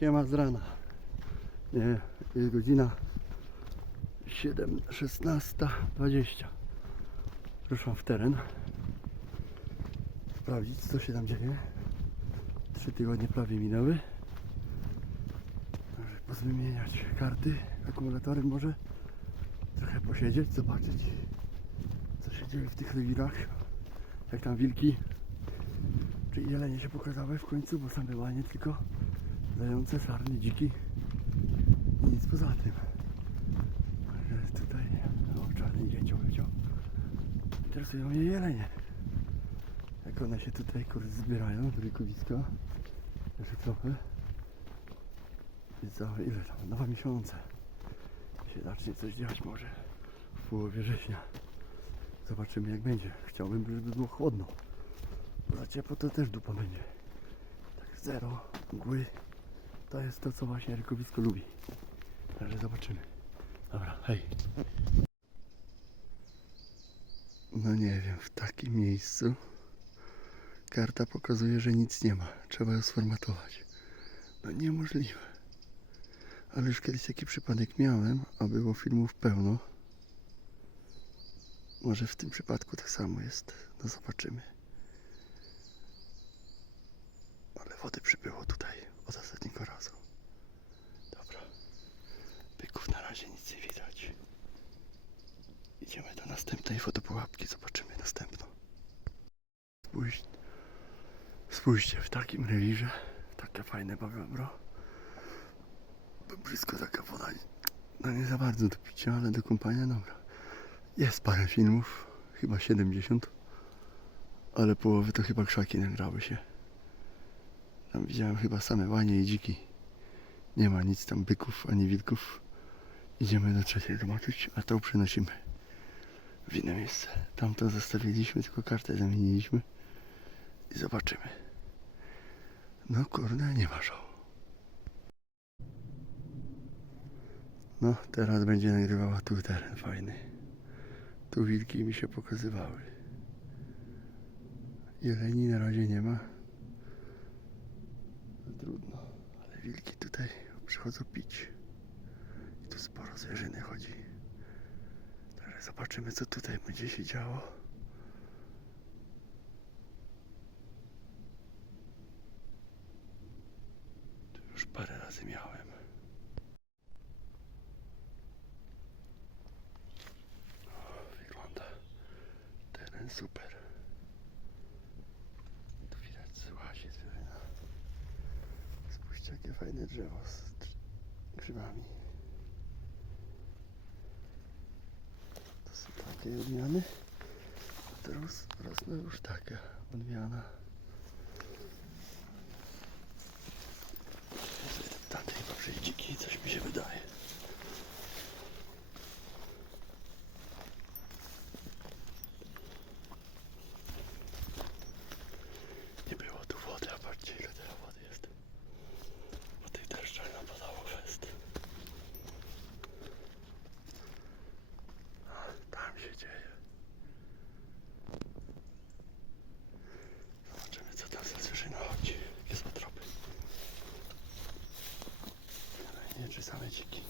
Siema z rana. Nie, jest godzina 7, 16.20. Ruszam w teren. Sprawdzić co się tam dzieje. Trzy tygodnie prawie minęły. Także pozwymieniać karty, akumulatory może. Trochę posiedzieć, zobaczyć co się dzieje w tych rewirach. Jak tam wilki. Czy jelenie się pokazały w końcu, bo same łanie tylko zające, sarny, dziki i nic poza tym. Także tutaj o, czarny dzięcioł leciał. Interesują mnie jelenie. Jak one się tutaj kurde zbierają, brykowiska. Jeszcze trochę. I za ile tam? Dwa miesiące. Się zacznie coś dziać może w połowie września. Zobaczymy jak będzie. Chciałbym, żeby było chłodno. Bo za ciepło to też dupa będzie. Tak zero, mgły. To jest to, co właśnie rykowisko lubi. Także zobaczymy. Dobra, hej. No nie wiem, w takim miejscu karta pokazuje, że nic nie ma. Trzeba ją sformatować. No niemożliwe. Ale już kiedyś taki przypadek miałem, a było filmów pełno. Może w tym przypadku tak samo jest. No zobaczymy. Ale wody przybyło tutaj od ostatniego razu. Dobra. Byków na razie nic nie widać. Idziemy do następnej fotopułapki, zobaczymy następną. Spójrz, spójrzcie, w takim rewirze, takie fajne bagabro. Blisko taka woda, no nie za bardzo do picia, ale do kąpania dobra. Jest parę filmów, chyba 70, ale połowy to chyba krzaki nagrały się. Tam widziałem chyba same łanie i dziki. Nie ma nic tam byków ani wilków. Idziemy do trzeciej zobaczyć, a to przenosimy w inne miejsce. Tamto zostawiliśmy, tylko kartę zamieniliśmy i zobaczymy. No kurde, nie ma żoł. No, teraz będzie nagrywała tu teren fajny. Tu wilki mi się pokazywały. Jeleni na razie nie ma. Trudno, ale wilki tutaj przychodzą pić. I tu sporo zwierzyny chodzi. Także zobaczymy, co tutaj będzie się działo. Tu już parę razy miałem. O, wygląda teren super. Tu widać, słuchajcie, zwierzyna. Spójrzcie, jakie fajne drzewo z grzybami. To są takie odmiany. A teraz rosną już taka odmiana. Tamte chyba dziki, coś mi się wydaje. Nie było tu wody, a patrzcie ile tyle wody jest. Po tych deszczach napadało fest. A, Tam się dzieje. Zobaczymy co tam za zwierzyna chodzi. Jakie są tropy. Ale nie czy same dziki.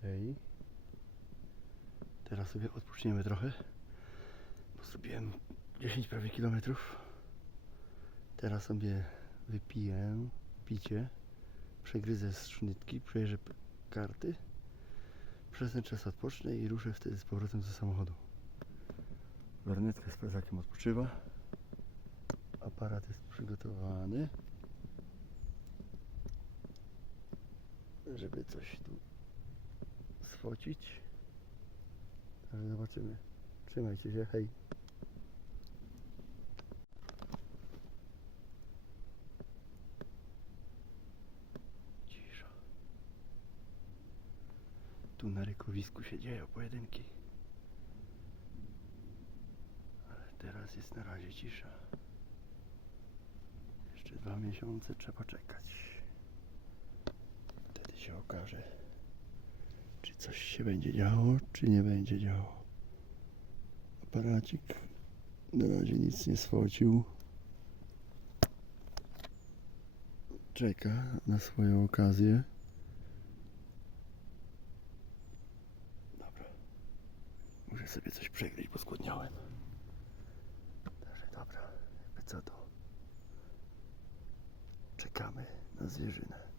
Ej. Teraz sobie odpoczniemy trochę. Bo zrobiłem 10 prawie kilometrów. Teraz sobie wypiję picie. Przegryzę z sznytki, przejrzę p- karty. Przez ten czas odpocznę i ruszę wtedy z powrotem do samochodu. Lornetka z plecakiem odpoczywa. Aparat jest przygotowany. Żeby coś tu sfocić. Ale zobaczymy. Trzymajcie się, hej. Cisza. Tu na rykowisku się dzieją pojedynki. Ale teraz jest na razie cisza. Jeszcze dwa miesiące trzeba czekać. Wtedy się okaże, coś się będzie działo, czy nie będzie działo. Aparacik na razie nic nie sfocił. Czeka na swoją okazję. Dobra. Muszę sobie coś przegryźć, bo zgłodniałem. Także dobra, jakby co to. Czekamy na zwierzynę.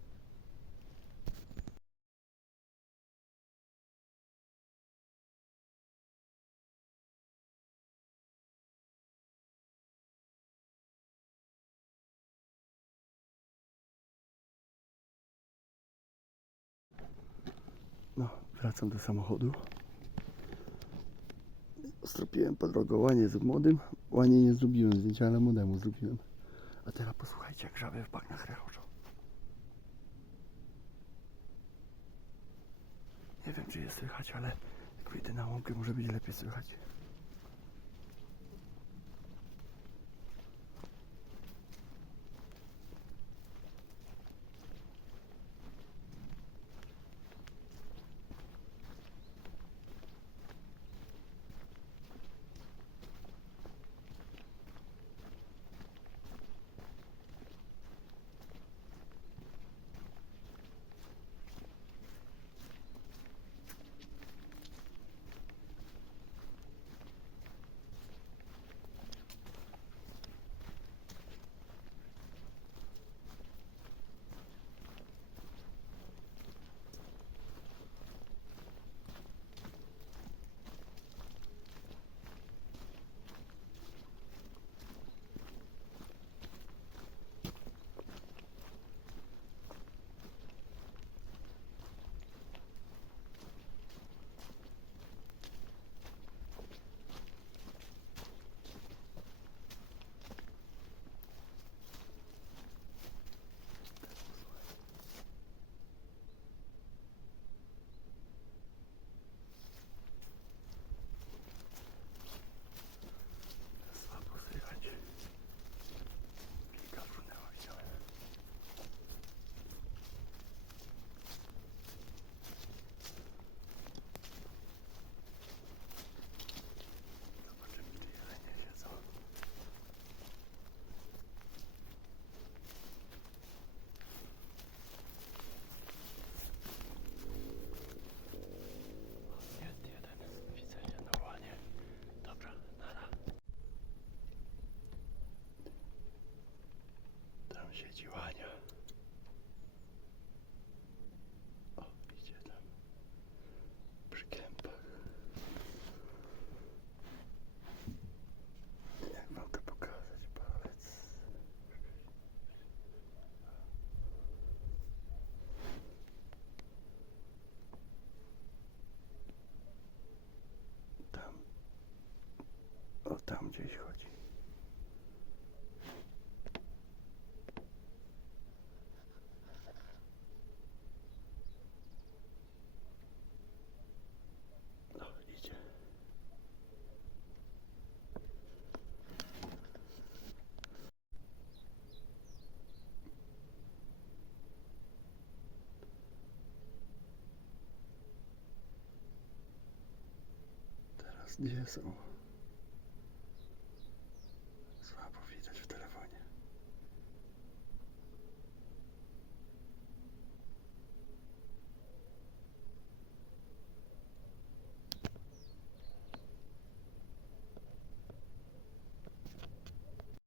Wracam do samochodu. Stropiłem po drogę łanie z młodym. Łanie nie zrobiłem zdjęcia, ale młodemu zrobiłem. A teraz posłuchajcie, jak żaby w bagnach rechoczą. Nie wiem, czy jest słychać, ale jak wyjdę na łąkę, może być lepiej słychać. O, tam gdzieś chodzi. O, idzie. Teraz gdzie są? видать в телефоне.